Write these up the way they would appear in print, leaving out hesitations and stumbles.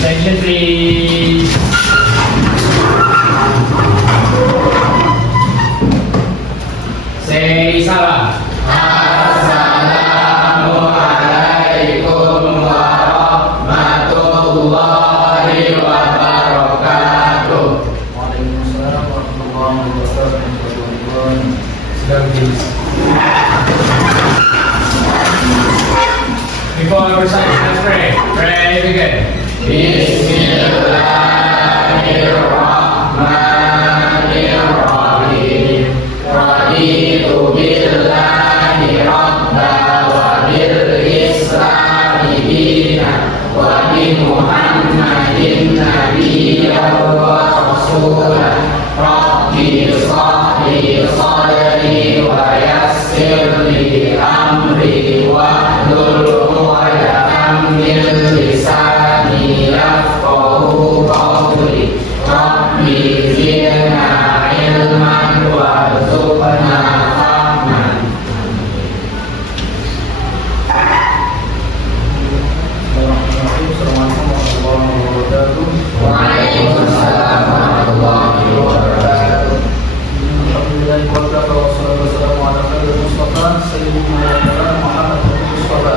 Attention please. Say salam. Assalamualaikum warahmatullahi wabarakatuh. Waalaikumsalam warahmatullahi wabarakatuh. Before reciting, let's pray. Pray begin. Bismillahirrahmanirrahim. Raditu billahi rabba wa bil islami dina wa bi Muhammadin nabiyyan wa rasulah. Rabbi shrahli sadri wa yassir li amri wahlul 'uqdatam min lisani yafqahu qawli. Rabbi zidna ilman warzuqna fahman. Waalaikumsalam warahmatullahi wabarakatuh. Alhamdulillah wassalatu wassalamu ala khairil mustafa sayyidina Muhammad Mustafa.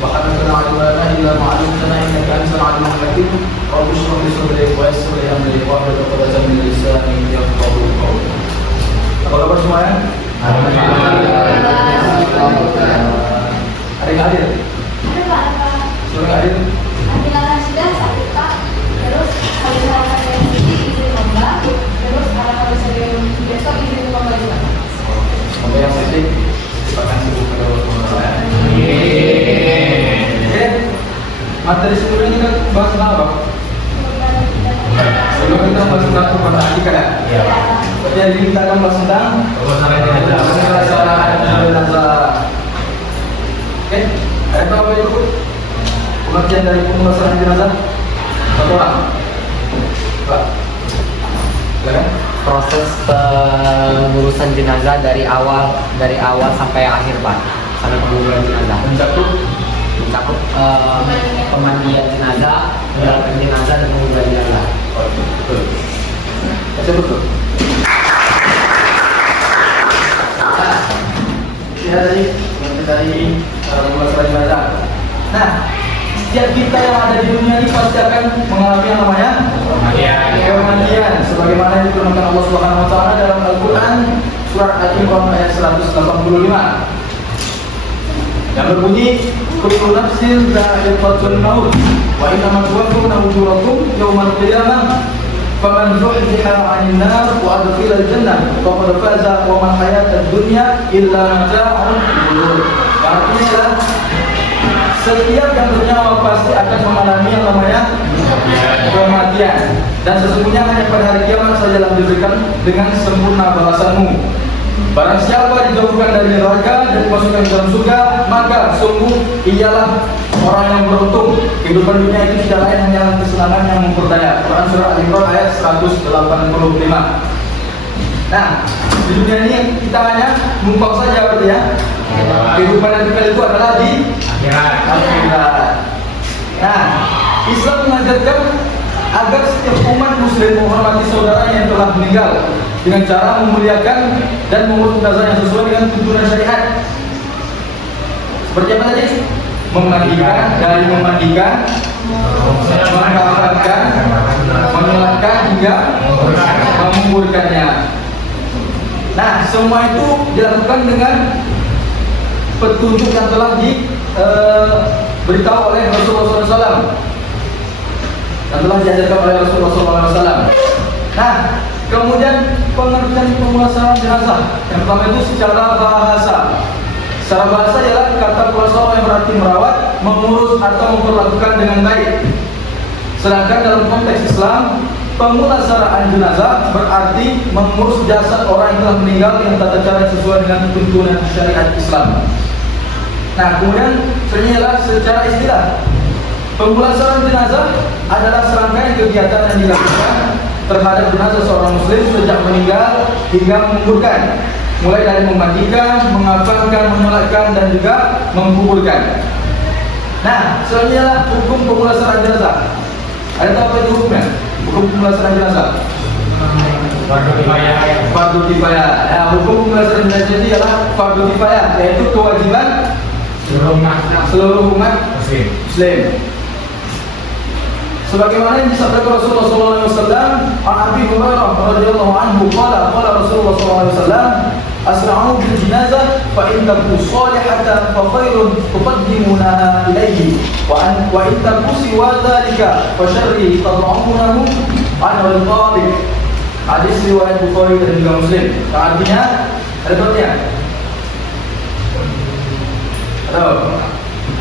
Subhanaka la ilma lana illa ma 'allamtana innaka antal alimul hakim. Rabbi shrah li sadri wa yassir li amri wahlul 'uqdatam min lisani yafqahu qawli. Apa kabar semuanya? Ada yang hadir? Ada Pak, ada. Sudah nggak hadir? Anak sudah sakit Pak. Terus kalau misalkan yang ini izin lomba, terus kalau misalkan besok izin lomba juga. Sampai yang sedih, terima kasih kepada Allah SWT. Oke, materi sebelumnya kita bahas tentang apa? Sebelum kita bahas tentang kepada hakikat ya? Ya. Jadi kita akan bahas tentang jenazah. Oke, ada berapa itu? Pengertian dari pemulasaran jenazah? Satu orang. Pak, silakan. Proses pengurusan jenazah dari awal sampai akhir Pak, sampai pengurusan jenazah Mencakup mencakup pemandian jenazah, mendalamkan jenazah dan pengurusan jenazah. betul. Baca betul. Ya dari pemulasaran jenazah. Nah, setiap kita yang ada di dunia ini pasti akan mengalami yang namanya kematian, sebagaimana yang difirmankan Allah Subhanahu wa taala dalam Al-Qur'an surat Al-Imran ayat 185 yang berbunyi kullu nafsin dha'iqatul maut wa innama tuwaffawna ujurakum yawmal qiyamah faman zuhziha 'anil nar wa adkhila al-jannah faqad faza wa ma hayatud dunya illa mata'ul ghurur. Artinya setiap yang bernyawa pasti akan mengalami yang namanya kematian, dan sesungguhnya hanya pada hari kiamat sajalah diberikan dengan sempurna balasanmu. Barang siapa dijauhkan dari neraka dan dimasukkan ke dalam surga, maka sungguh ialah orang yang beruntung. Kehidupan dunia itu tidak lain hanyalah kesenangan yang memperdaya. Quran surah Al-Imran ayat 185. Nah, di dunia ini kita hanya numpang saja berarti ya. Kehidupan yang kekal itu adalah di akhirat. Nah, Islam mengajarkan agar setiap umat muslim menghormati saudaranya yang telah meninggal dengan cara memuliakan dan mengurus jenazah yang sesuai dengan tuntunan syariat. Seperti apa tadi? Memandikan, mengkafankan, menyolatkan hingga menguburkannya. Nah, semua itu dilakukan dengan petunjuk yang telah diberitahu oleh Rasulullah SAW, yang telah diajarkan oleh Rasulullah SAW. Nah, kemudian pengertian pemulasaran jenazah yang pertama itu secara bahasa. Secara bahasa ialah kata pemulasaran yang berarti merawat, mengurus atau memperlakukan dengan baik. Sedangkan dalam konteks Islam, pemulasaraan jenazah berarti mengurus jasad orang yang telah meninggal dengan tata cara sesuai dengan tuntunan syariat Islam. Nah, kemudian selanjutnya secara istilah, pemulasaran jenazah adalah serangkaian kegiatan yang dilakukan terhadap jenazah seorang muslim sejak meninggal hingga menguburkan, mulai dari memandikan, mengafankan, menyolatkan dan juga menguburkan. Nah, selanjutnya hukum pemulasaran jenazah. Ada tahu apa itu hukumnya? Hukum pemulasaran jenazah. Fardu kifayah. Fardu kifayah. Ya, hukum pemulasaran jenazah itu adalah fardu kifayah, yaitu kewajiban seluruh umat Muslim. Sebagaimana yang disabdakan Rasulullah SAW, an Abi Hurairah radhiyallahu anhu qala Rasulullah SAW, asra'u bil janazah fa in taku salihatan fa khairun tuqaddimunaha ilayhi wa in taku siwa dzalika fa syarri tad'unahu an al-tariq. Hadis riwayat Bukhari dan juga Muslim. Artinya ada perhatian.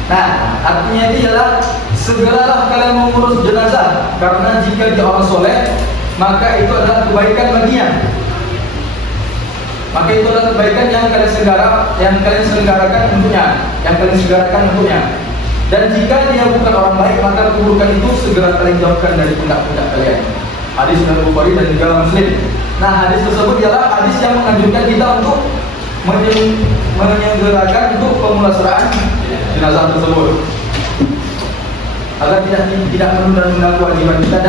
Nah, artinya itu adalah segeralah kalian mengurus jenazah, karena jika dia orang soleh, maka itu adalah kebaikan baginya. Maka itu adalah kebaikan yang kalian selenggarakan untuknya. Dan jika dia bukan orang baik, maka keburukan itu segera kalian jauhkan dari pundak-pundak kalian. Hadis dari Bukhari dan juga Muslim. Nah, hadis tersebut adalah hadis yang menganjurkan kita untuk menyegerakan untuk pemulasaraan jenazah tersebut, agar tidak menunda-nunda kewajiban kita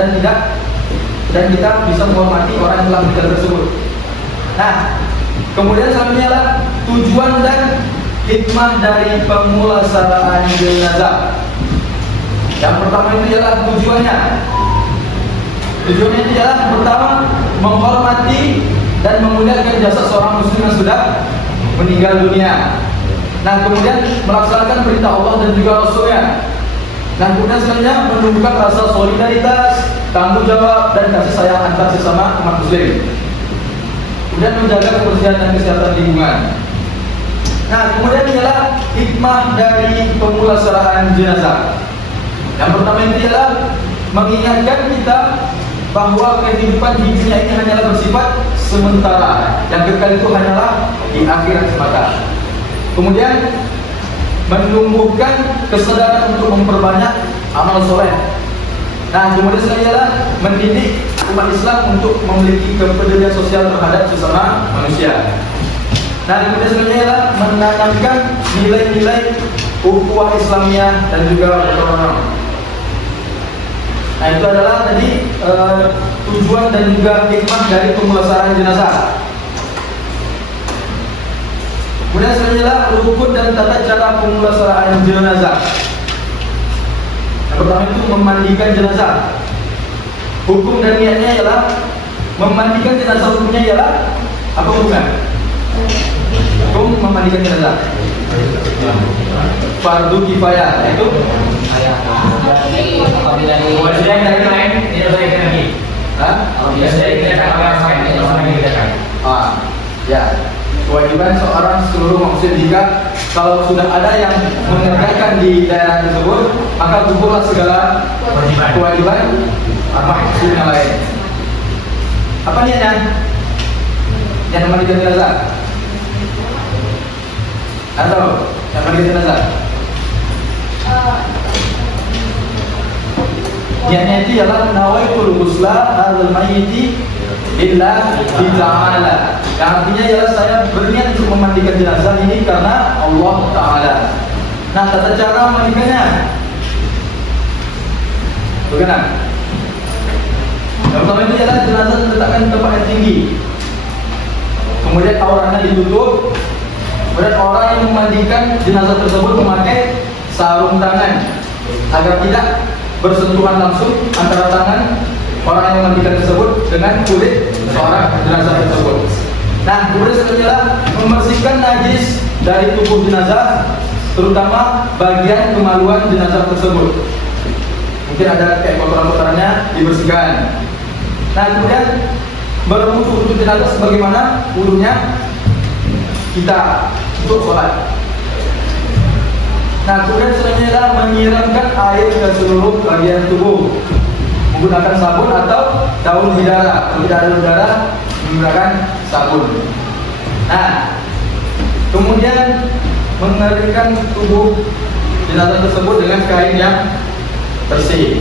dan kita bisa menghormati orang yang telah meninggal tersebut. Nah, kemudian selanjutnya adalah tujuan dan hikmah dari pemulasaraan jenazah. Yang pertama itu adalah tujuannya. Tujuannya itu adalah pertama menghormati dan memuliakan jasa seorang muslim yang sudah meninggal dunia. Nah, kemudian melaksanakan perintah Allah dan juga Rasulnya. Nah, kemudian selanjutnya menumbuhkan rasa solidaritas, tanggung jawab dan kasih sayang antar sesama umat muslim. Kemudian menjaga kebersihan dan kesehatan lingkungan. Nah, kemudian ialah hikmah dari pemulasaraan jenazah. Yang pertama itu ialah mengingatkan kita bahwa kehidupan di dunia ini hanyalah bersifat sementara. Yang kekal itu hanyalah di akhirat semata. Kemudian menumbuhkan kesadaran untuk memperbanyak amal soleh. Nah, kemudian selanjutnya mendidik umat Islam untuk memiliki kepedulian sosial terhadap sesama manusia. Nah, kemudian selanjutnya menanamkan nilai-nilai ukhuwah Islamiyah dan juga bertolong. Nah, itu adalah tadi tujuan dan juga hikmah dari pemulasaraan jenazah. Kemudian selanjutnya rukun dan tata cara pemulasaraan jenazah. Yang pertama itu memandikan jenazah. Hukum dan niatnya ialah memandikan jenazah. Hukumnya ialah apa hukumnya? Hukum memandikan jenazah fardu kifayah, yaitu Kewajiban dari lain itu saya lagi. Ya, kewajiban seorang seluruh muslim jika kalau sudah ada yang mengerjakan di daerah tersebut, maka gugurlah segala kewajiban muslim yang lain. Apa niatnya? Yang memandikan jenazah. Atau yang memandikan jenazah? Niatnya itu ialah nawaitul ghusla hadzal mayyiti lillahi ta'ala. Yang artinya ialah saya berniat untuk memandikan jenazah ini karena Allah Ta'ala. Nah, tata cara memandikannya bagaimana? Yang pertama itu ialah jenazah diletakkan di tempat yang tinggi. Kemudian auratnya ditutup. Kemudian orang yang memandikan jenazah tersebut memakai sarung tangan agar tidak bersentuhan langsung antara tangan orang yang memandikan tersebut dengan kulit seorang jenazah tersebut. Nah, kemudian selanjutnya membersihkan najis dari tubuh jenazah, terutama bagian kemaluan jenazah tersebut. Mungkin ada kayak kotoran-kotorannya dibersihkan. Nah, kemudian berwudu untuk jenazah sebagaimana wudunya kita untuk sholat. Nah, kemudian selanjutnya menyiramkan air ke seluruh bagian tubuh menggunakan sabun atau daun bidara. Kalau tidak ada udara, menggunakan sabun. Nah, kemudian mengeringkan tubuh jenazah tersebut dengan kain yang bersih.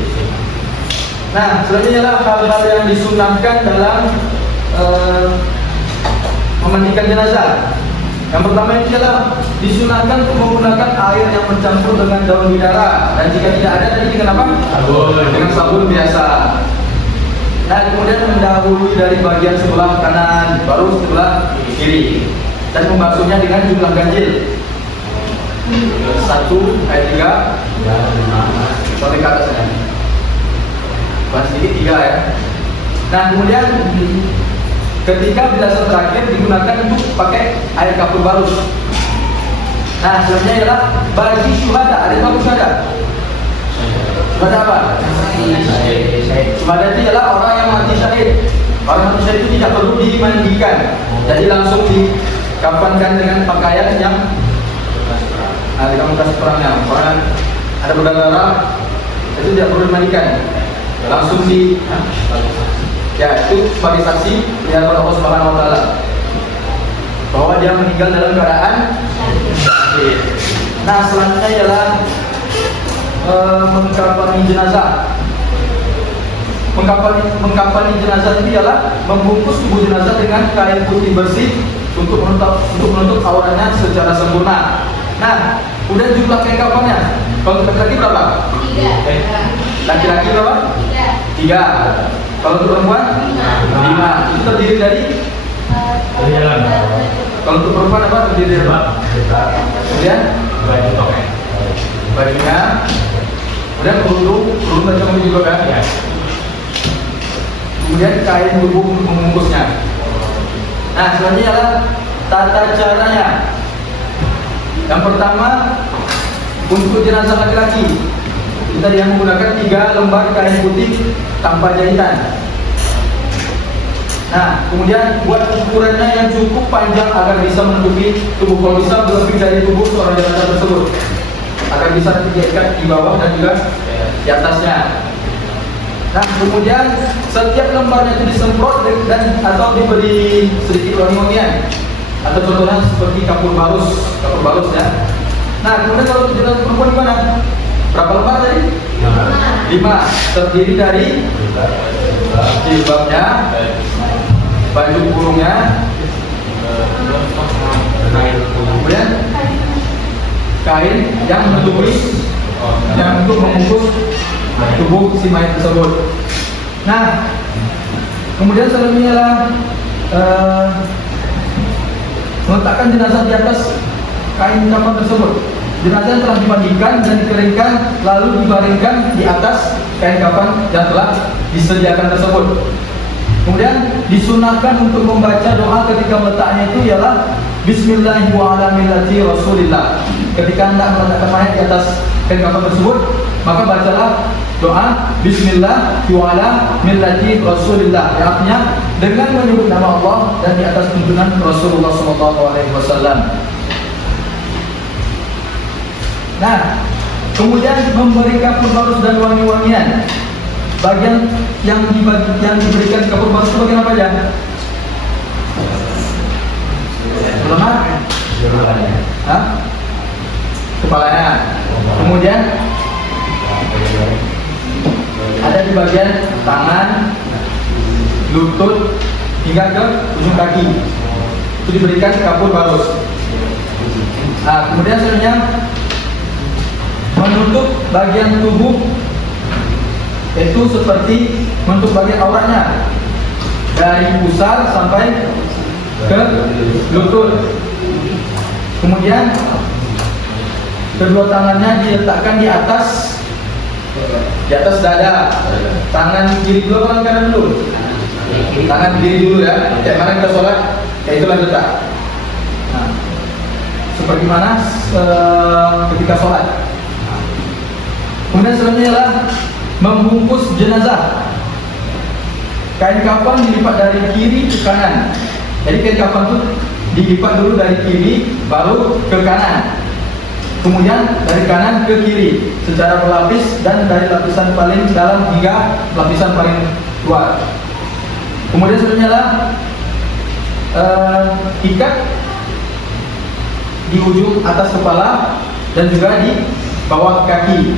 Nah, selanjutnya hal-hal yang disunahkan dalam memandikan jenazah. Yang pertama itu adalah disunahkan untuk menggunakan air yang bercampur dengan daun bidara, dan jika tidak ada tadi dengan apa? Dengan sabun biasa. Nah, kemudian mendahului dari bagian sebelah kanan, baru sebelah kiri, dan membasuhnya dengan jumlah ganjil 1, ayat 3 sampai ke atasnya. Bukan sedikit 3 ya. Nah, kemudian ketika bilasan terakhir digunakan untuk pakai air kapur barus. Nah, selanjutnya ialah bagi syuhada. Ada yang bagus syuhada? Syuhada apa? Syuhada itu ialah orang yang mati syahid. Orang mati syahid itu tidak perlu dimandikan, jadi langsung dikafankan dengan pakaian yang di komunitas perangnya. Orang ada berdarah itu tidak perlu dimandikan, langsung ya, itu sebagai saksi di hadapan Allah Subhanahu wa taala bahwa dia meninggal dalam keadaan syahid. Nah, selanjutnya ialah mengkafani jenazah. Mengkafani jenazah itu ialah membungkus tubuh jenazah dengan kain putih bersih untuk menutup auratnya secara sempurna. Nah, udah jumlah kain kafannya. Kalau laki-laki berapa? 3. Laki-laki berapa? 3. Kalau untuk perempuan? 5. Itu terdiri dari? Kalau untuk perempuan apa? Terdiri dari apa? Kemudian? Bajunya. Kemudian kerudung dan kamu juga kan? Ya. Kemudian kain tubuh untuk membungkusnya. Nah, selanjutnya adalah tata caranya. Yang pertama, untuk jenazah laki-laki kita dia menggunakan 3 lembar kain putih tanpa jahitan. Nah, kemudian buat ukurannya yang cukup panjang agar bisa menutupi tubuh. Kalau bisa lebih dari tubuh seorang jenazah tersebut, agar bisa diikat di bawah dan juga di atasnya. Nah, kemudian setiap lembarnya itu disemprot dan atau diberi sedikit wangi-wangian, atau contohnya seperti kapur barus ya. Nah, kemudian kalau jenazah perempuan gimana? Berapa lembar tadi? 5. Terdiri dari jilbabnya, baju kurungnya, kemudian kain yang menutupi, yang untuk membungkus tubuh si mayat tersebut. Nah, kemudian selanjutnya adalah meletakkan jenazah di atas kain kafan tersebut. Jenazah yang telah dimandikan dan dikeringkan lalu dibaringkan di atas kain kafan yang telah disediakan tersebut. Kemudian disunahkan untuk membaca doa ketika meletaknya itu ialah Bismillahirrahmanirrahim. Ketika hendak meletakkan mayat di atas kain kafan tersebut, maka bacalah doa Bismillahirrahmanirrahim, yang artinya dengan menyebut nama Allah dan di atas tuntunan Rasulullah SAW. Nah, kemudian memberi kapur barus dan wangi-wangian. Bagian yang diberikan kapur barus itu bagian apa aja? Kepalanya. Kemudian ada di bagian tangan, lutut hingga ke ujung kaki. Itu diberikan kapur barus. Nah, kemudian selanjutnya menutup bagian tubuh, itu seperti menutup bagian auratnya dari pusar sampai ke lutut. Kemudian kedua tangannya diletakkan di atas dada. Tangan kiri dulu, tangan kanan dulu. Tangan kiri dulu ya. Kayak mana kita sholat, kayak itulah letak. Nah, seperti mana ketika sholat. Kemudian selanjutnya adalah membungkus jenazah. Kain kafan dilipat dari kiri ke kanan. Jadi kain kafan itu dilipat dulu dari kiri baru ke kanan. Kemudian dari kanan ke kiri secara berlapis dan dari lapisan paling dalam hingga lapisan paling luar. Kemudian selanjutnya adalah ikat di ujung atas kepala dan juga di bawah kaki.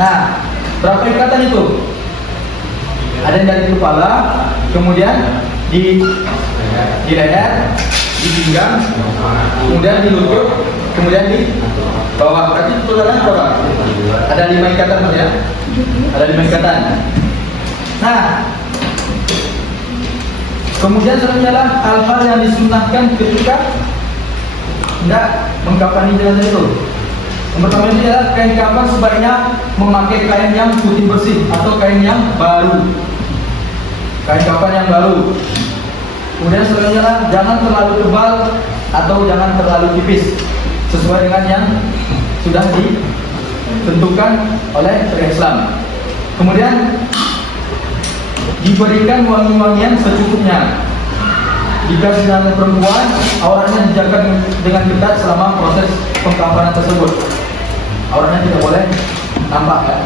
Nah, berapa ikatan itu? Ada yang dari kepala, kemudian di leher, di pinggang, kemudian di lutut, kemudian di bawah. Berarti totalnya berapa? Ada 5 ikatan Mas ya? Ada 5 ikatan. Nah, kemudian selanjutnya adalah hal-hal yang disunahkan ketika hendak mengkafani jenazah itu. Yang pertama ini adalah kain kafan sebaiknya memakai kain yang putih bersih atau kain yang baru. Kain kafan yang baru. Kemudian selanjutnya adalah jangan terlalu tebal atau jangan terlalu tipis, sesuai dengan yang sudah ditentukan oleh syariat Islam. Kemudian diberikan wangi-wangian secukupnya. Jika jenazah perempuan, auratnya dijaga dengan ketat selama proses pengkafanan tersebut. Auratnya tidak boleh nampak ya.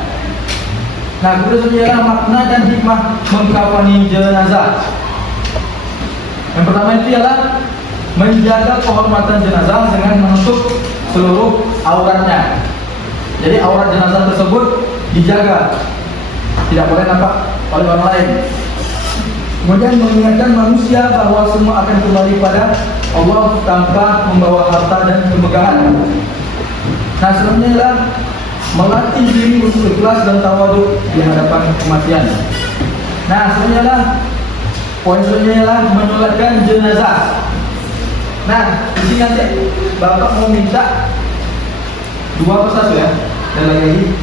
Nah, kemudian selanjutnya makna dan hikmah mengkafani jenazah. Yang pertama itu ialah menjaga kehormatan jenazah dengan menutup seluruh auratnya. Jadi aurat jenazah tersebut dijaga, tidak boleh nampak oleh orang lain. Kemudian mengingatkan manusia bahwa semua akan kembali pada Allah tanpa membawa harta dan kemegahan. Nah, selanjutnya adalah melatih diri untuk ikhlas dan tawaduk di hadapan kematian. Nah, selanjutnya adalah poin selanjutnya adalah menyolatkan jenazah. Nah, di sini nanti Bapak mau minta 2 persatu ya, dan lagi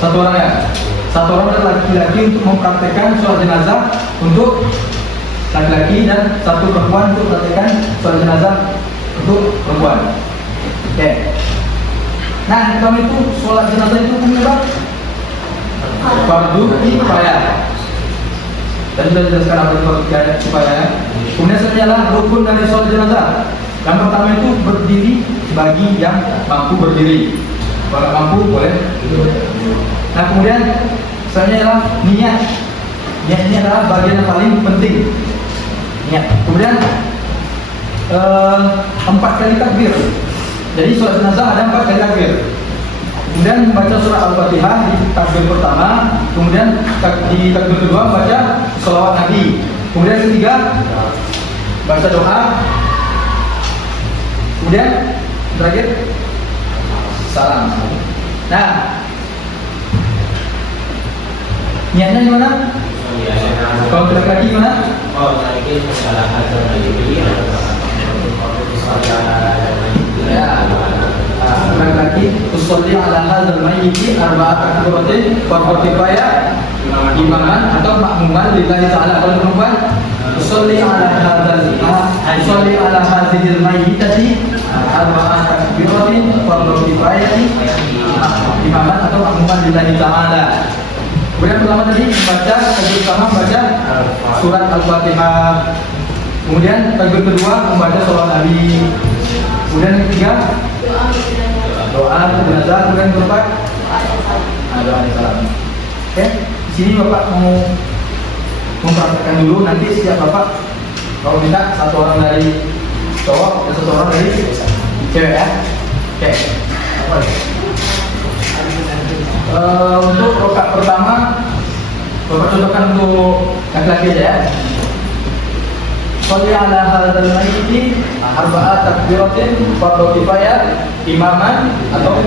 satu orang ya. Satu orang dan laki-laki untuk mempraktekkan sholat jenazah untuk laki-laki dan satu perempuan untuk mempraktekkan sholat jenazah untuk perempuan. Oke. Nah, pertama itu sholat jenazah itu hukumnya apa? Fardu kifayah. Tadi sudah dijelaskan apa itu fardu kifayah. Kemudian selanjutnya adalah rukun dari sholat jenazah. Yang pertama itu berdiri bagi yang mampu berdiri. Kalau mampu boleh. Nah, kemudian selanjutnya adalah niat. Niat ini adalah bagian yang paling penting. Niat. Kemudian 4 kali takbir. Jadi sholat jenazah ada 4 kali takbir. Kemudian membaca surah Al-Fatihah di takbir pertama. Kemudian di takbir kedua baca sholawat Nabi. Kemudian ketiga baca doa. Kemudian terakhir salam. Nah, niatnya gimana? Kalau laki-laki gimana? Ya, laki-laki usolli ala hadzal mayyiti arba'at takbiratin fardu kifayah imaman atau makmuman lillahi ta'ala. Kalau perempuan usolli ala hadzal mayyitati arba'at takbiratin fardu kifayah imaman atau makmuman lillahi ta'ala. Kemudian pertama tadi membaca, takbir pertama membaca surat Al-Fatihah. Kemudian takbir kedua membaca sholawat Nabi. Kemudian yang ketiga doa jenazah. Kemudian keempat doa salam. Oke, di sini Bapak mau mempraktekkan dulu. Nanti setiap Bapak kalau minta satu orang dari cowok dan satu orang dari cewek ya. Oke. Untuk rakaat pertama Bapak contohkan untuk laki-laki aja ya. Sholli ala hadzal mayyiti arba'at takbiratin fardu kifayah imaman atau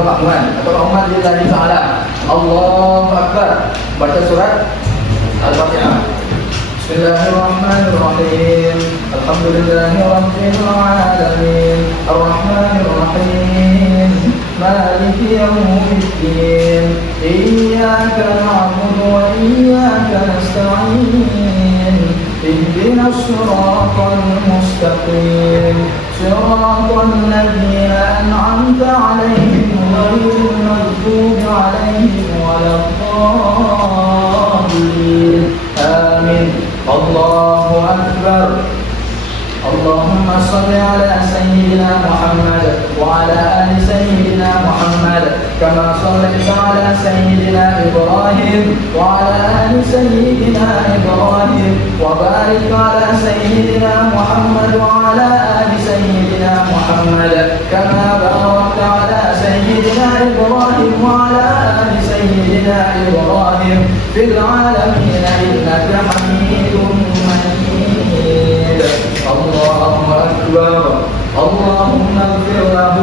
makmuman lillahi ta'ala. Allahu akbar. Baca surat Al-Fatihah. Bismillahirrahmanirrahim. Alhamdulillahi rabbil alamin. Arrahmanir rahim. Maliki yaumiddin. Iyyaka na'budu wa iyyaka nasta'in. Ihdinas siratal mustaqim. Siratal ladzina an'amta 'alaihim ghairil maghdubi 'alaihim waladdallin. Amin. Allahu akbar. Allahumma salli ala sayyidina Muhammad wa ala ali sayyidina Muhammad kama sallaita ala sayyidina Ibrahim wa ala ali sayyidina Ibrahim wa barik ala sayyidina Muhammad wa ala ali sayyidina Muhammad kama barakta ala sayyidina Ibrahim wa ala ali sayyidina Ibrahim fil alamin innaka Hamidum Majid. أكبر اللهم اغفر له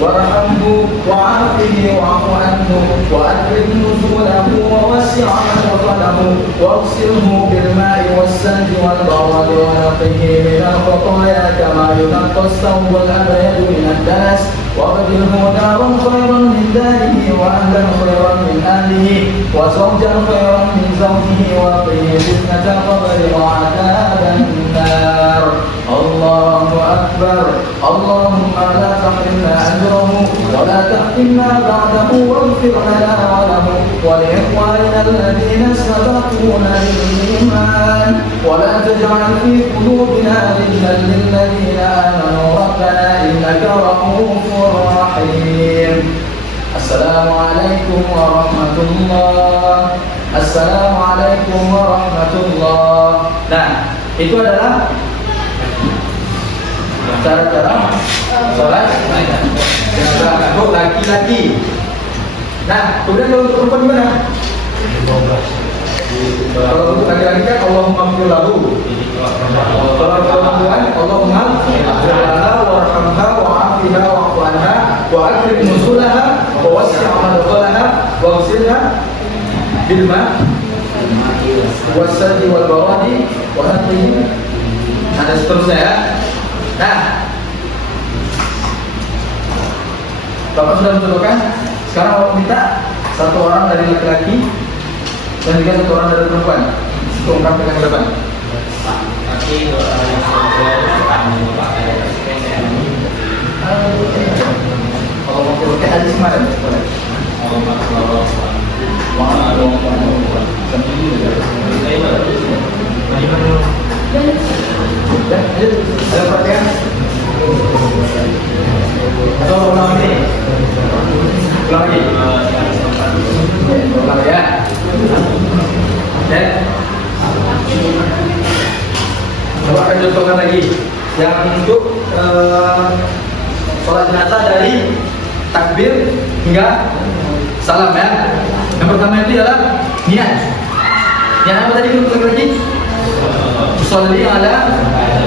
وارحمه وعافه واعف عنه وأكرم نزوله ووسع مدخله واغسله بالماء والثلج والبرد ونقه من الخطايا كما ينقى الثوب الأبيض من الدنس وابدله دارا خيرا من داره وأهلا خيرا من أهله وزوجا خيرا من زوجه وقه فتنة القبر وعذاب النار الله أكبر اللهم لا تحرمنا أجره ولا تحرمنا بعده واغفر لنا وله ولإخواننا الذين سبقونا بالإيمان ولا تجعل في قلوبنا غلا للذين آمنوا ربنا إنك رؤوف رحيم. السلام عليكم ورحمة الله. Assalamualaikum warahmatullah. Nah, itu adalah cara-cara sholat jenazah untuk laki-laki. Nah, kemudian kalau untuk perempuan gimana? Kalau untuk laki-laki kan Allahumma ighfir lahu. Kalau perempuan Allahumma ighfir laha warhamha wa'afiha wa'fu anha wa akrim nuzulaha wa wasi' madkhalaha wa ghsilha bil ma' was-salji wal baradi wa hadhihi. Ada seterusnya ya. Nah, Bapak sudah menentukan. Sekarang Bapak minta satu orang dari laki-laki dan juga satu orang dari perempuan untuk mengkampingkan ke depan. Tapi orang yang sudah kami pakai Kalau mau pakai hadis kemarin, boleh. Ada pertanyaan? Atau ulang lagi? Ulang lagi? Ulang ya? Coba akan contohkan lagi yang untuk sholat jenazah dari takbir hingga salam ya. Yang pertama itu adalah niat. Niat apa tadi untuk lagi? Sholli ala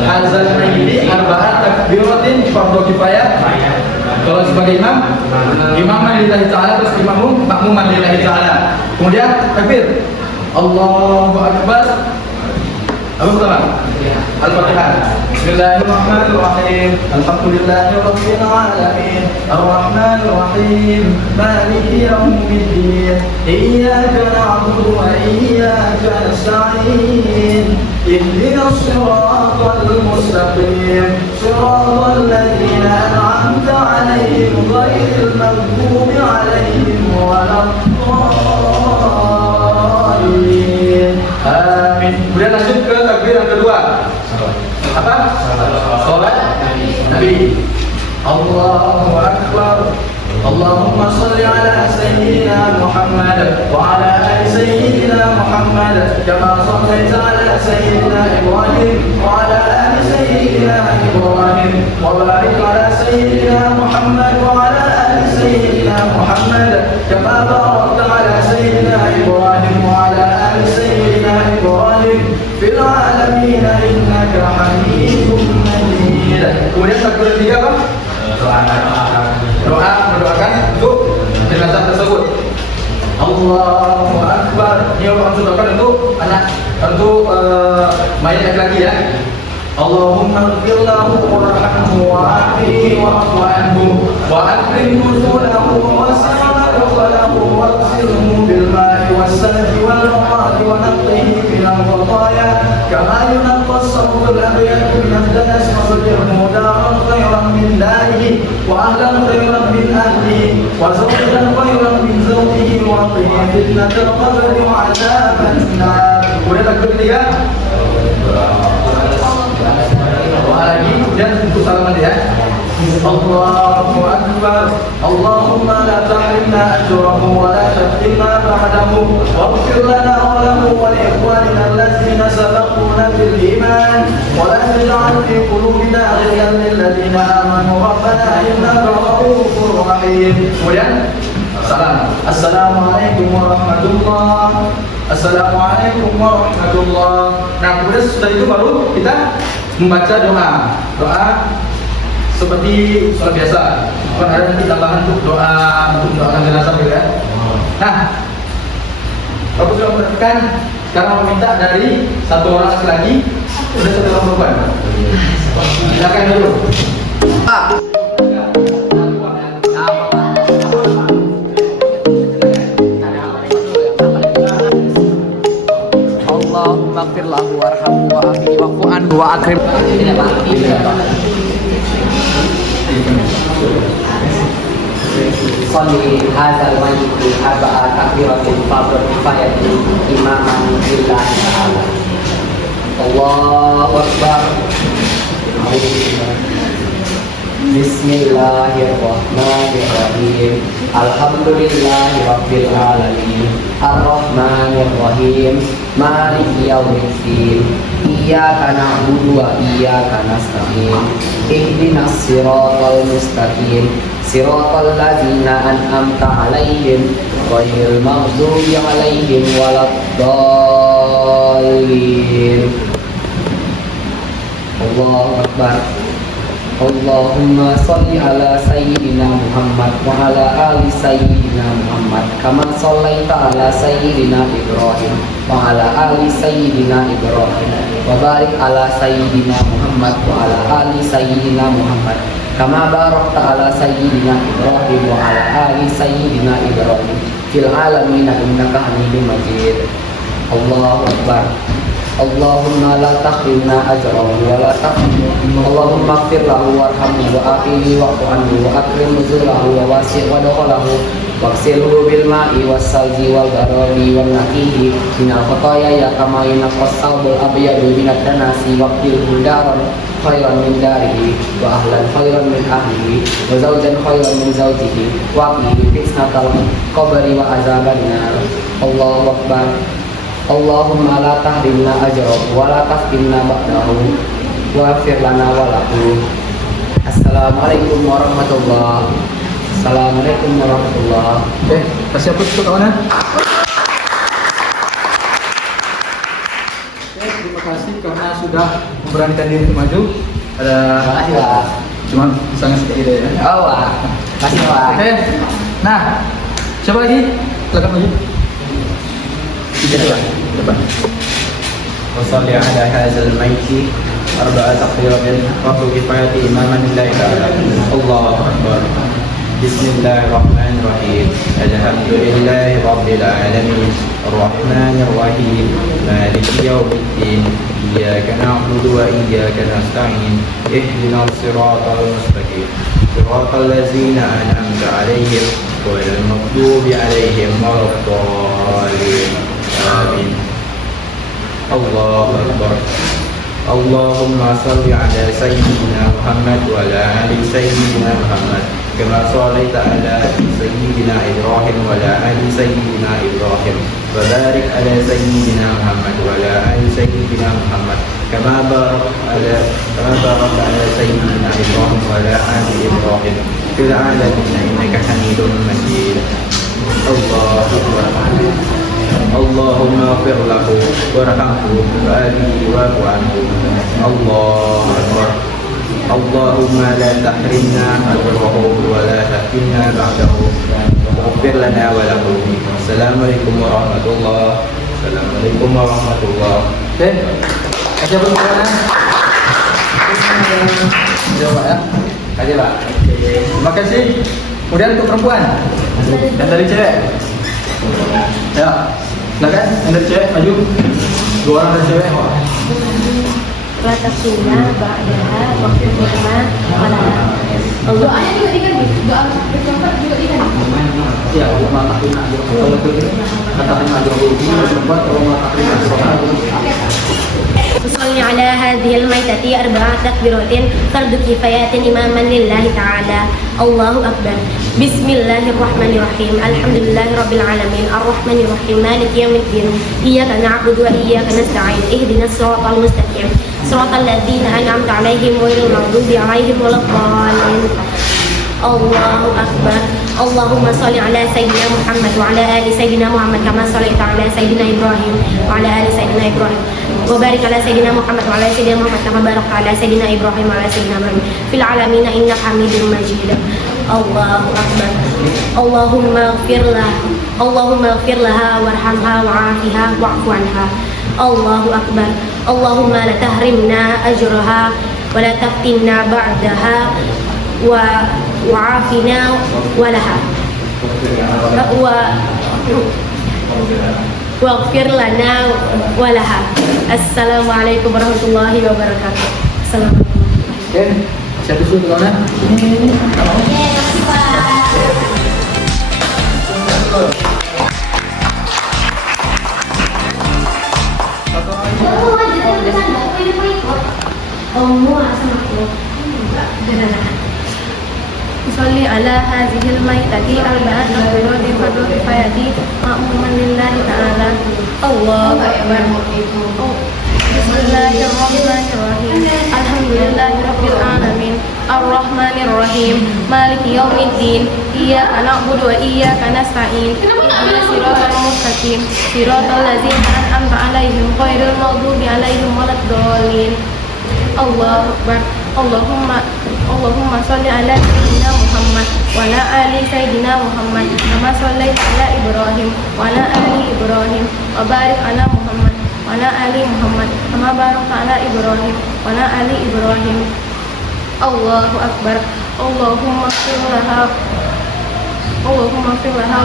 azan ini arba'at takbiratin fardhu kifayah. Kalau sebagai imam, imam lillahi ta'ala, terus makmum lillahi ta'ala. Kemudian takbir Allahu akbar. Apa pertama? Al-Fatihah. Bismillahirrahmanirrahim. Alhamdulillahirabbil alamin. Arrahmanirrahim. Maliki yaumiddin. Iyyaka na'budu wa iyyaka nasta'in. Ihdinas siratal mustaqim. Siratal ladzina an'amta 'alaihim ghairil maghdubi 'alaihim waladdallin. Amin. Kemudian lanjut ke takbir yang kedua. Apa? Salat Nabi. Allahu Akbar. Allahumma salli ala Sayyidina Muhammad wa ala ali Sayyidina Muhammad kama sallaita ala Sayyidina Ibrahim wa ala ali Sayyidina Ibrahim wa barik ala Sayyidina Muhammad wa ala ali Sayyidina Muhammad kama barakta ala Sayyidina Ibrahim wa ala ali Sayyidina Ibrahim fil alamin innaka Hamidum Majid. Kemudian takbir ketiga apa? Doa mendoakan untuk jenazah tersebut. Allahu Akbar. Ini orang mendoakan untuk anak, untuk mayat laki-laki ya. Allahumma ighfir lahu warhamhu wa'afihi wa'fu anhu wa akrim nuzulahu wa wasi' madkhalahu waghsilhu bil ma'i was-salji wal baradi wa naqqihi min al-khataaya kama yunqqa as-thawb al-abyad min ad-danas wa badilhu daran khayran min darihi wa ahlan khayran min ahlihi wa zawjan khayran min zawjihi wa qina fitnatal qabri wa 'adzaban nar. Kemudian takbir ketiga. Doa lagi, kemudian untuk salaman ya. Allahu Akbar. Allahumma la tahrimna ajrahu wa la taftinna ba'dahu waghfir lana wa lahu wa li ikhwanina allazina sabaquna bil iman wa la taj'al fi qulubina ghillan lil ladzina amanu rabbana innaka ra'ufur rahim. Kemudian salam. Assalamualaikum warahmatullahi. Assalamualaikum warahmatullahi. Nah, kemudian setelah itu baru kita membaca doa seperti sholat biasa. Kan ada nanti tambahan untuk doa untuk mendoakan jenazah juga ya. Nah, Bapak sudah perhatikan. Sekarang mau minta dari satu orang laki-laki dan satu orang perempuan. Silakan dulu. Pak. Allahumma ighfir lahu warhamhu wa'afihi wa'fu anhu wa akrim. Salli hadzal mayyit arba'a takbiratin fardhu kifayatin imaman lillahi ta'ala. Allahu akbar. Bismillahirrahmanirrahim. Alhamdulillahi rabbil alamin. Arrahmanirrahim. Maliki yaumiddin. Iyyaka na'budu wa iyyaka nasta'in. Ihdinas siratal mustaqim. Siratal ladzina an'amta 'alaihim ghairil maghdubi 'alaihim waladdallin. Allahu akbar. Allahumma salli ala sayyidina Muhammad wa ala ali sayyidina Muhammad kama sallaita ala sayyidina Ibrahim wa ala ali sayyidina Ibrahim wa barik ala sayyidina Muhammad wa ala ali sayyidina Muhammad kama barakta ala sayyidina Ibrahim wa ala ali sayyidina Ibrahim fil alamin innaka Hamidum Majid. Allahu akbar. Allahumma la tahrimna ajrahu wa la tahrimna. Allahumma ighfir lahu warhamhu wa'afihi wa'fu anhu wa akrim nuzulahu wa wasi' wadkhalahu waghsilhu bil ma'i was salji wal baradi wan naqihi minal khataaya ya kama yunqas thawbul abyadu minad danasi waqtilhu daran khairan min darihi wa ahlan khairan min ahlihi wa zawjan khairan min zawjihi wa qihi fitnatal qabri wa azaban nar. Allahu akbar. Allahumma la tahrimna ajrahu wa la taftinna ba'dahu wa ighfir lana wa lahu. Assalamualaikum warahmatullahi. Assalamualaikum warahmatullahi. Kasih apa tuh kawan? Terima kasih karena sudah memberanikan diri untuk maju. Ada cuma sangat sedikit ya. Oh, wah. Kasih Pak. Oke. Nah, siapa lagi? Silakan maju. Depan. وصلي على هذا الميت أربع تقبيرات فرض كفاية إماما لله تعالى. الله أكبر. بسم الله الرحمن الرحيم. الحمد لله رب العالمين الرحمن الرحيم مالك يوم الدين إياك نعبد وإياك نستعين اهدنا الصراط المستقيم صراط الذين أنعمت عليهم غير المغضوب عليهم ولا الضالين آمين. الله أكبر. اللهم صل على سيدنا محمد وعلى آل سيدنا محمد كما صليت على سيدنا إبراهيم وعلى آل سيدنا إبراهيم وبارك على سيدنا محمد وعلى آل سيدنا محمد كما باركت على سيدنا إبراهيم وعلى آل إبراهيم في العالمين إنك حميد مجيد. الله أكبر. اللهم اغفر له وارحمه وآله واعف عنه. الله أكبر. اللهم لا تحرمنا أجره ولا تفتنا بعده واغفر لنا وله. السلام عليكم ورحمة الله. السلام عليكم ورحمة الله. Oke. Kasih apa kawan? Jawab ya. Kasih Pak. Terima kasih. Kemudian untuk perempuan dan dari cewek. Ya, silakan. Yang dari cewek maju. Dua orang dari cewek. Batasnya ba'daha waktu berma wala. Doanya juga diganti. Doa berjumpa juga diganti. Ya, Allah takdirna aja. Kalau itu katakan aja Allah sempat Allah takdirna aja. وصلي على هذه الميتة أربع تكبيرات فرض كفاية إماما لله تعالى. الله أكبر. بسم الله الرحمن الرحيم. الحمد لله رب العالمين الرحمن الرحيم مالك يوم الدين إياك نعبد وإياك نستعين اهدنا الصراط المستقيم صراط الذين أنعمت عليهم غير المغضوب عليهم ولا الضالين. الله أكبر. اللهم صل على سيدنا محمد وعلى آل سيدنا محمد كما صليت على سيدنا إبراهيم وعلى آل سيدنا إبراهيم وبارك على سيدنا محمد وعلى سيدنا محمد كما باركت على سيدنا إبراهيم وعلى سيدنا إبراهيم في العالمين إنك حميد مجيد. الله أكبر. اللهم اغفر لها اللهم اغفر لها وارحمها وعافها واعف عنها. الله أكبر. اللهم لا تحرمنا أجرها ولا تفتنا بعدها وعافنا ولها واغفر لنا ولها. Assalamualaikum warahmatullahi wabarakatuh. Assalamualaikum. Oke, siapa dulu tangannya? Salli ala hazihil maitati arba'at takbirati fardhu kifayati ma'muman lillahi ta'ala. Allahu akbar. Bismillahirrahmanirrahim. Alhamdulillahi rabbil alamin. Ar-Rahmanir Rahim. Maliki yaumiddin. Iyyaka na'budu wa iyyaka nasta'in. Ihdinas siratal mustaqim. Siratal ladzina an'amta 'alaihim ghairil maghdubi 'alaihim waladdallin. Allahu akbar. Allahumma sholli ala sayyidina Muhammad wa ala ali sayyidina Muhammad kama shallaita ala Ibrahim wa ala ali Ibrahim wa barik ala Muhammad wa ala ali Muhammad kama barakta ala Ibrahim wa ala ali Ibrahim. Allahu akbar. Allahumma ighfir laha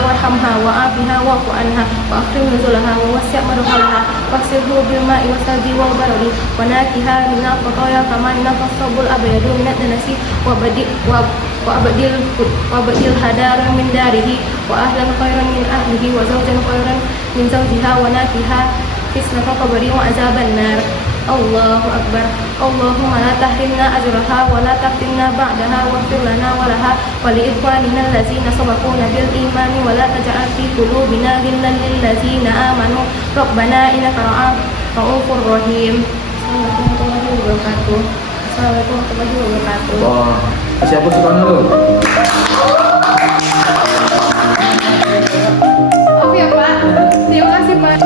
warhamha wa'afiha wa'fu anha wa akhrim nuzulaha wa wasi' madkhalaha waghsilhu bil ma'i wasalji wal baradi wa nakiha min al-qataya kama yanqas sabul abyadu min ad-danasi wa abdil hadar min darihi wa ahlan khairan min ahlihi wa zawjan khairan min zawjiha wa nakiha fisnafa qabri wa azaban nar. Allahu akbar. Allahumma la tahrimna ajraha wa la taftinna ba'daha waghfir lana wa laha wa li ikhwanina allazina sabaquna bil imani wa la taj'al fi qulubina ghillan lil ladzina amanu rabbana innaka ra'ufur rahim. Assalamualaikum warahmatullahi wabarakatuh. Assalamualaikum warahmatullahi wabarakatuh. Wah, siapa suka dulu? Oh ya Pak, terima kasih Pak.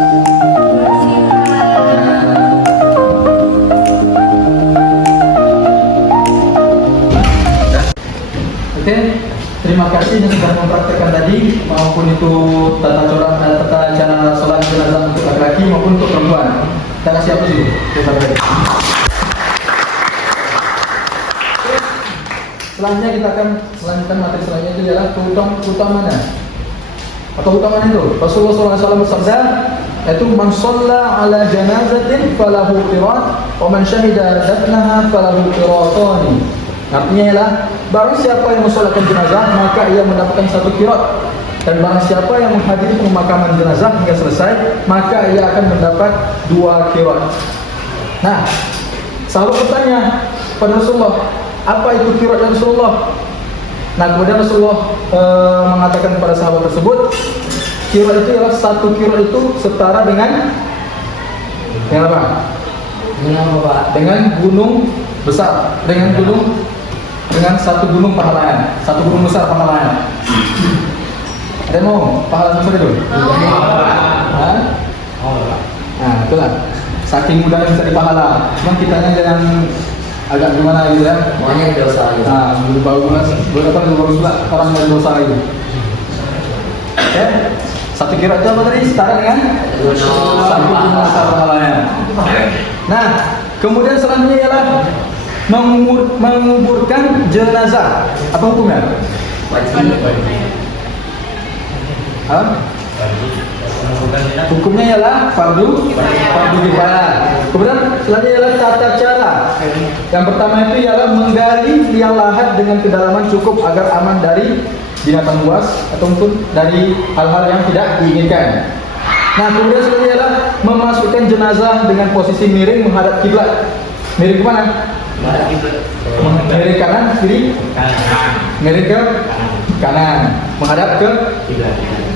Oke, terima kasih yang sudah mempraktekkan tadi maupun itu tata cara sholat jenazah untuk laki-laki maupun untuk perempuan. Kita kasih apa sih? Selanjutnya kita akan melanjutkan materi selanjutnya itu adalah keutamaan atau keutamaan itu. Rasulullah SAW bersabda, yaitu man shalla ala janazatin falahu qirat wa man syahida dafnaha falahu qiratani. Artinya ialah barang siapa yang mensolatkan jenazah maka ia mendapatkan satu qirat, dan barang siapa yang menghadiri pemakaman jenazah hingga selesai maka ia akan mendapat 2 qirat. Nah, sahabat bertanya pada Rasulullah, apa itu qirat ya Rasulullah? Nah, kemudian Rasulullah mengatakan kepada sahabat tersebut, qirat itu ialah satu qirat itu setara dengan apa? Dengan gunung besar, dengan satu gunung pahalaan, satu gunung besar pahalaan. Ada mau pahala besar itu? Nah, itulah. Saking mudahnya bisa dipahala. Cuma kitanya jangan agak gimana gitu ya. Banyak dosa gitu. Nah, bagus pula orang yang dosa itu. Oke. Satu kira itu apa tadi? Setara dengan satu gunung besar pahalanya. Nah, kemudian selanjutnya ialah menguburkan jenazah. Apa hukumnya? Wajib. Hukumnya ialah fardu kifayah. Kemudian selanjutnya ialah tata cara. Yang pertama itu ialah menggali liang lahat dengan kedalaman cukup agar aman dari binatang buas ataupun dari hal-hal yang tidak diinginkan. Nah, kemudian selanjutnya ialah memasukkan jenazah dengan posisi miring menghadap kiblat. Miring ke mana? Miring kanan, kiri? Miring ke kanan, menghadap ke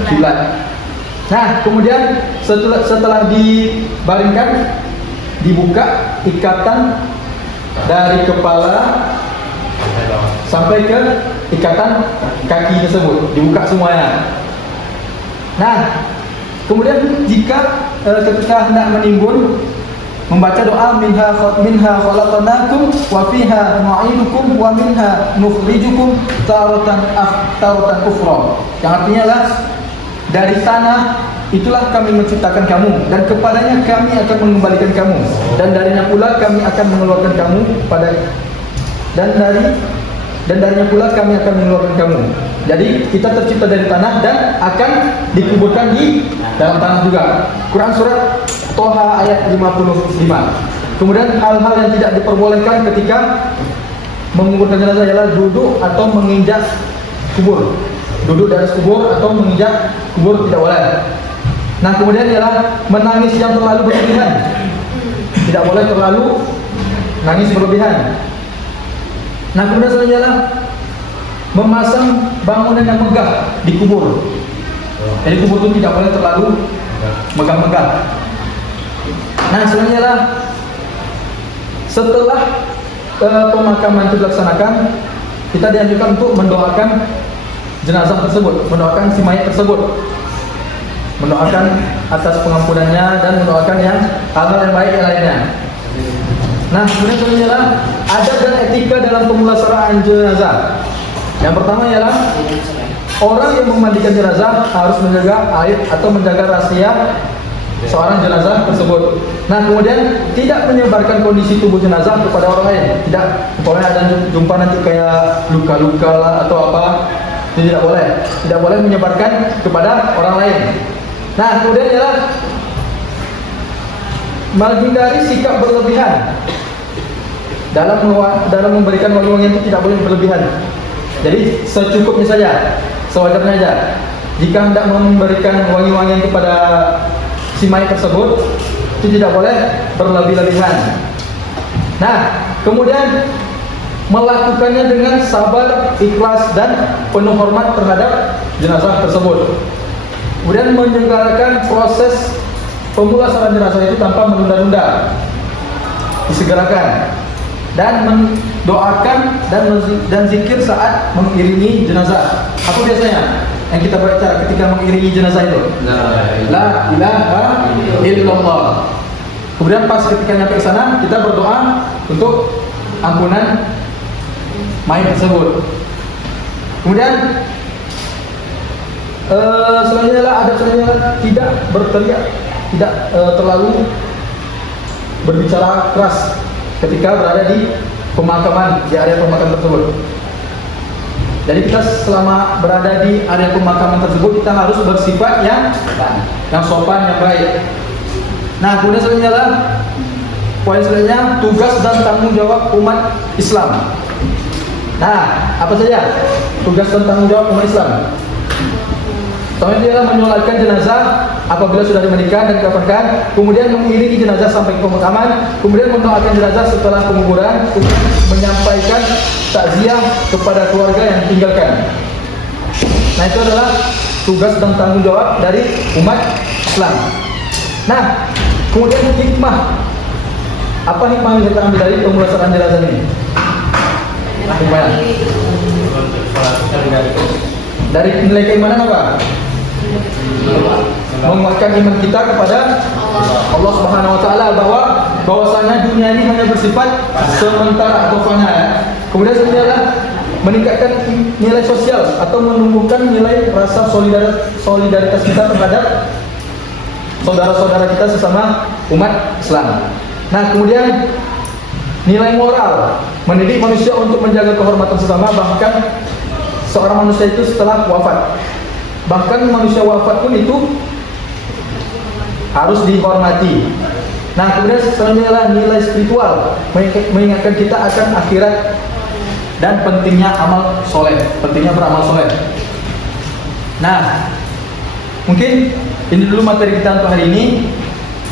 kiblat. Nah, kemudian setelah dibaringkan, dibuka ikatan dari kepala sampai ke ikatan kaki tersebut, dibuka semuanya. Nah, kemudian jika ketika hendak menimbun membaca doa minha khalaqnakum wa fiha nu'idukum wa minha nukhrijukum taratan ukhra. Yang artinya lah, dari tanah itulah kami menciptakan kamu, dan kepadanya kami akan mengembalikan kamu, dan darinya pula kami akan mengeluarkan kamu dan darinya pula kami akan mengeluarkan kamu. Jadi kita tercipta dari tanah dan akan dikuburkan di dalam tanah juga. Quran surat Toha ayat 55. Kemudian hal-hal yang tidak diperbolehkan ketika menguburkan jenazah adalah duduk atau menginjak kubur. Duduk di atas kubur atau menginjak kubur tidak boleh. Nah, kemudian ialah menangis yang terlalu berlebihan. Tidak boleh terlalu nangis berlebihan. Nah, kemudian selanjutnya ialah memasang bangunan yang megah di kubur. Jadi kubur itu tidak boleh terlalu megah-megah. Nah, selanjutnya ialah setelah pemakaman itu dilaksanakan, kita dianjurkan untuk mendoakan jenazah tersebut, mendoakan si mayat tersebut, mendoakan atas pengampunannya dan mendoakan yang hal-hal yang baik yang lainnya. Nah, kemudian selanjutnya adab dan etika dalam pemulasaraan jenazah. Yang pertama ialah orang yang memandikan jenazah harus menjaga aib atau menjaga rahasia seorang jenazah tersebut. Nah, kemudian tidak menyebarkan kondisi tubuh jenazah kepada orang lain. Tidak, pokoknya ada jumpa nanti kayak luka-luka lah atau apa, itu tidak boleh. Tidak boleh menyebarkan kepada orang lain. Nah, kemudian ialah menghindari sikap berlebihan dalam memberikan wangi-wangian itu tidak boleh berlebihan. Jadi secukupnya saja, sewajarnya saja. Jika hendak memberikan wangi-wangian kepada si mayat tersebut, itu tidak boleh berlebih-lebihan. Nah, kemudian melakukannya dengan sabar, ikhlas dan penuh hormat terhadap jenazah tersebut. Kemudian menyelenggarakan proses pemulasaraan jenazah itu tanpa menunda-nunda, disegerakan, dan mendoakan dan zikir saat mengiringi jenazah. Apa biasanya yang kita baca ketika mengiringi jenazah itu? La ilaha illallah. Kemudian pas ketika nyampe ke sana, kita berdoa untuk ampunan mayat tersebut. Kemudian selanjutnya ada tidak berteriak, tidak terlalu berbicara keras ketika berada di pemakaman, di area pemakaman tersebut. Jadi kita selama berada di area pemakaman tersebut, kita harus bersifat yang sopan, yang baik. Nah, kemudian selanjutnya poin selanjutnya tugas dan tanggung jawab umat Islam. Nah, apa saja tugas dan tanggung jawab umat Islam? Pertama, dia menyolatkan jenazah apabila sudah dimandikan dan dikafankan, kemudian mengiringi jenazah sampai ke pemakaman, kemudian mendoakan jenazah setelah penguburan, kemudian menyampaikan takziah kepada keluarga yang ditinggalkan. Nah, itu adalah tugas dan tanggung jawab dari umat Islam. Nah, kemudian hikmah. Apa hikmah yang kita ambil dari pemulasaraan jenazah ini? Hikmahnya dari nilai keimanan apa? Menguatkan iman kita kepada Allah Subhanahu wa taala bahwasanya dunia ini hanya bersifat sementara atau fana. Kemudian sebenarnya meningkatkan nilai sosial atau menumbuhkan nilai rasa solidaritas kita terhadap saudara-saudara kita sesama umat Islam. Nah, kemudian nilai moral, mendidik manusia untuk menjaga kehormatan sesama, bahkan seorang manusia itu setelah wafat. Bahkan manusia wafat pun itu harus dihormati. Nah, kemudian selanjutnya adalah nilai spiritual, mengingatkan kita akan akhirat dan pentingnya amal soleh, pentingnya beramal soleh. Nah, mungkin ini dulu materi kita untuk hari ini.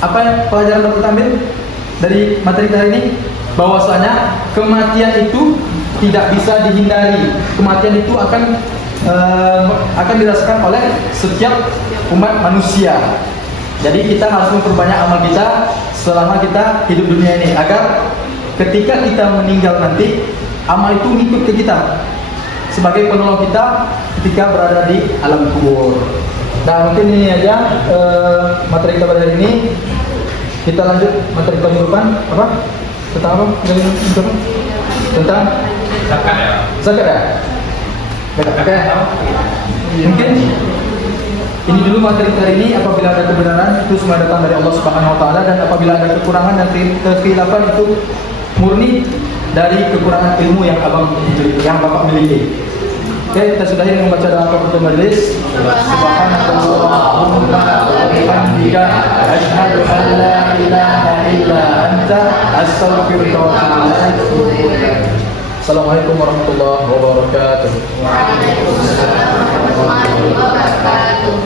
Apa yang pelajaran dapat kita ambil dari materi kita hari ini? Bahwasanya kematian itu tidak bisa dihindari. Kematian itu akan dirasakan oleh setiap umat manusia. Jadi kita harus memperbanyak amal kita selama kita hidup dunia ini, agar ketika kita meninggal nanti, amal itu ngikut ke kita sebagai penolong kita ketika berada di alam kubur. Nah, mungkin ini aja materi kita pada hari ini. Kita lanjut materi kehidupan apa? Tentang apa? Kehidupan? Tentang Zakat ya. zakat ya? Oke. Mungkin ini dulu materi hari ini. Apabila ada kebenaran itu semua datang dari Allah Subhanahu Wa Taala, dan apabila ada kekurangan dan kekhilafan itu murni dari kekurangan ilmu yang bapak miliki. Oke, kita sudahi dengan membaca doa penutup majelis. Subhanallahumma wa bihamdika asyhadu an la ilaha illa anta astaghfiruka wa atubu ilaik. Assalamualaikum warahmatullahi wabarakatuh. Waalaikumsalam warahmatullahi wabarakatuh.